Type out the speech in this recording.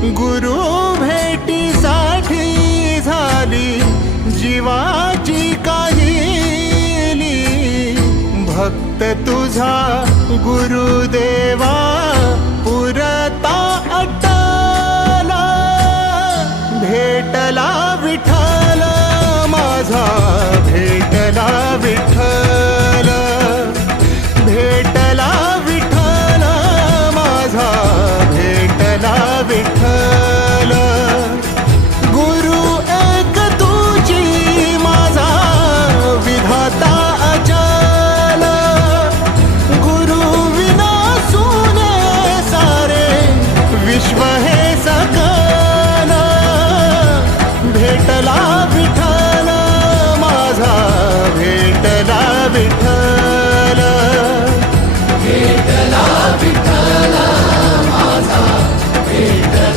गुरु भेटीसाठी झाली जीवाची काहिली। भक्त तुझा गुरुदेवा पुरता अटला, भेटला विठ्ठल